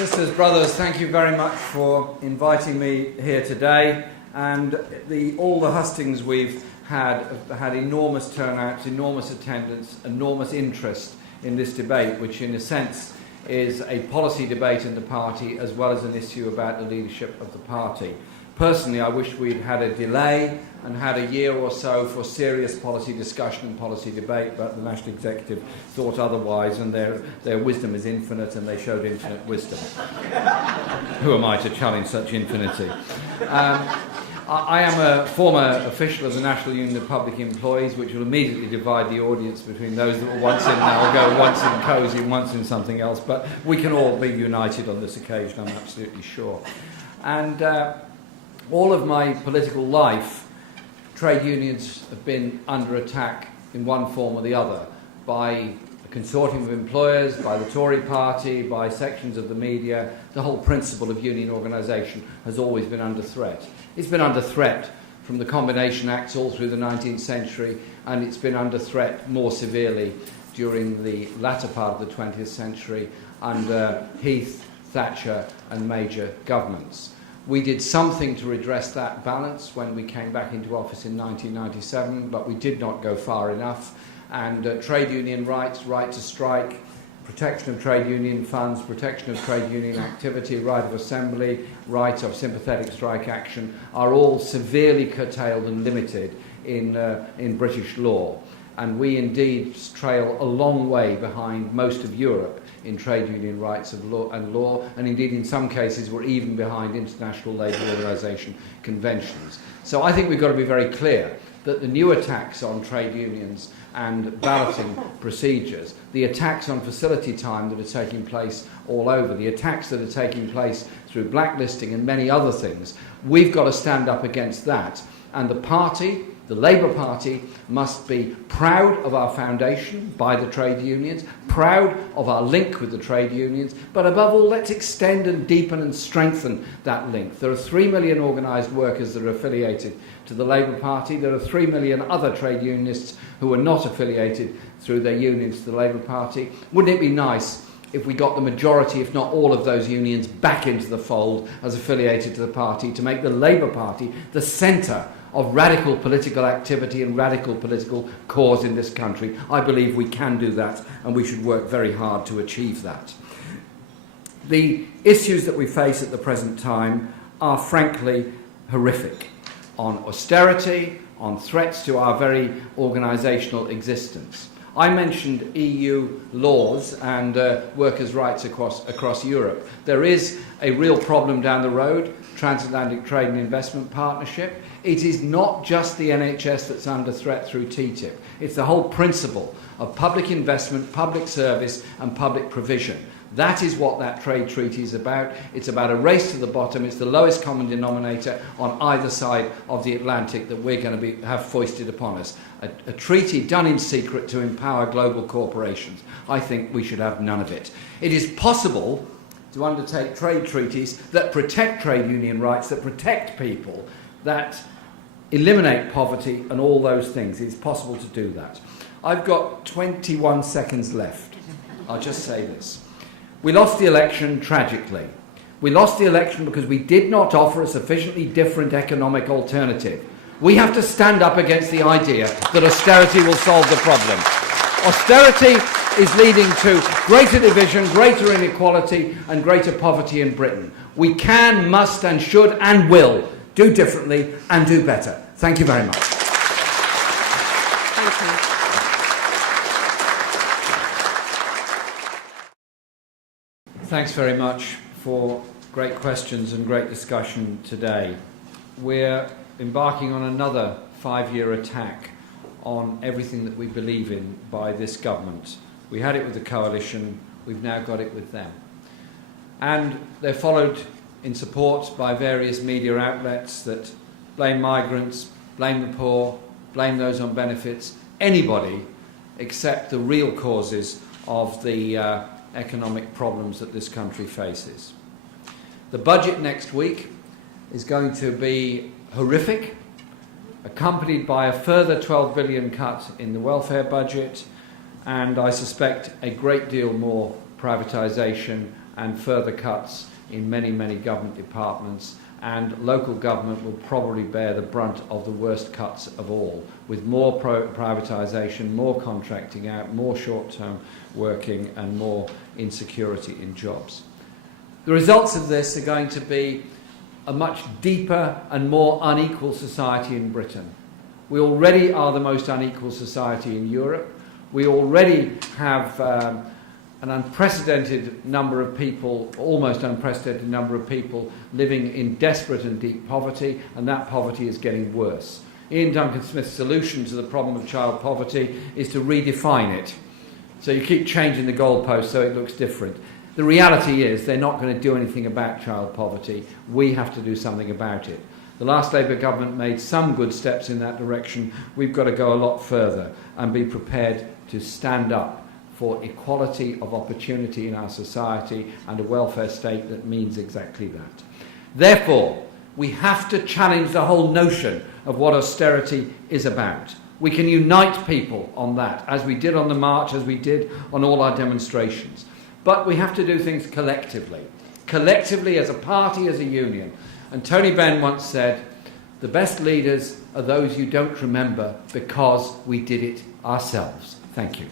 Sisters, brothers, thank you very much for inviting me here today. And all the hustings we've had have had enormous turnouts, enormous attendance, enormous interest in this debate, which in a sense is a policy debate in the party as well as an issue about the leadership of the party. Personally, I wish we'd had a delay and had a year or so for serious policy discussion and policy debate, but the National Executive thought otherwise, and their wisdom is infinite, and they showed infinite wisdom. Who am I to challenge such infinity? I am a former official of the National Union of Public Employees, which will immediately divide the audience between those that were once in now go once in COSI and once in something else, but we can all be united on this occasion, I'm absolutely sure. And all of my political life, trade unions have been under attack in one form or the other by a consortium of employers, by the Tory party, by sections of the media. The whole principle of union organisation has always been under threat. It's been under threat from the Combination Acts all through the 19th century, and it's been under threat more severely during the latter part of the 20th century under Heath, Thatcher and Major governments. We did something to redress that balance when we came back into office in 1997, but we did not go far enough. And trade union rights, right to strike, protection of trade union funds, protection of trade union activity, right of assembly, right of sympathetic strike action are all severely curtailed and limited in British law. And we indeed trail a long way behind most of Europe in trade union rights of law, and indeed in some cases we're even behind international labour organisation conventions. So I think we've got to be very clear that the new attacks on trade unions and balloting procedures, the attacks on facility time that are taking place all over, the attacks that are taking place through blacklisting and many other things, we've got to stand up against that. And the party, the Labour Party, must be proud of our foundation by the trade unions, proud of our link with the trade unions, but above all, let's extend and deepen and strengthen that link. There are 3 million organised workers that are affiliated to the Labour Party. There are 3 million other trade unionists who are not affiliated through their unions to the Labour Party. Wouldn't it be nice if we got the majority, if not all of those unions, back into the fold as affiliated to the party, to make the Labour Party the centre of radical political activity and radical political cause in this country? I believe we can do that, and we should work very hard to achieve that. The issues that we face at the present time are frankly horrific, on austerity, on threats to our very organisational existence. I mentioned EU laws and workers' rights across Europe. There is a real problem down the road, Transatlantic Trade and Investment Partnership. It is not just the NHS that's under threat through TTIP. It's the whole principle of public investment, public service and public provision. That is what that trade treaty is about. It's about a race to the bottom. It's the lowest common denominator on either side of the Atlantic that we're going to have foisted upon us. A treaty done in secret to empower global corporations. I think we should have none of it. It is possible to undertake trade treaties that protect trade union rights, that protect people, that eliminate poverty and all those things. It's possible to do that. I've got 21 seconds left. I'll just say this. We lost the election tragically. We lost the election because we did not offer a sufficiently different economic alternative. We have to stand up against the idea that austerity will solve the problem. Austerity is leading to greater division, greater inequality and greater poverty in Britain. We can, must and should and will do differently and do better. Thank you very much. Thank you. Thanks very much for great questions and great discussion today. We're embarking on another 5-year attack on everything that we believe in by this government. We had it with the coalition, we've now got it with them. And they're followed in support by various media outlets that blame migrants, blame the poor, blame those on benefits, anybody except the real causes of the economic problems that this country faces. The budget next week is going to be horrific, accompanied by a further 12 billion cut in the welfare budget, and I suspect a great deal more privatisation and further cuts in many, many government departments, and local government will probably bear the brunt of the worst cuts of all, with more privatisation, more contracting out, more short-term working and more insecurity in jobs. The results of this are going to be a much deeper and more unequal society in Britain. We already are the most unequal society in Europe. We already have an unprecedented number of people, almost unprecedented number of people living in desperate and deep poverty, and that poverty is getting worse. Ian Duncan Smith's solution to the problem of child poverty is to redefine it. So you keep changing the goalpost so it looks different. The reality is they're not going to do anything about child poverty. We have to do something about it. The last Labour government made some good steps in that direction. We've got to go a lot further and be prepared to stand up for equality of opportunity in our society and a welfare state that means exactly that. Therefore, we have to challenge the whole notion of what austerity is about. We can unite people on that, as we did on the march, as we did on all our demonstrations. But we have to do things collectively. Collectively, as a party, as a union. And Tony Benn once said, the best leaders are those you don't remember because we did it ourselves. Thank you.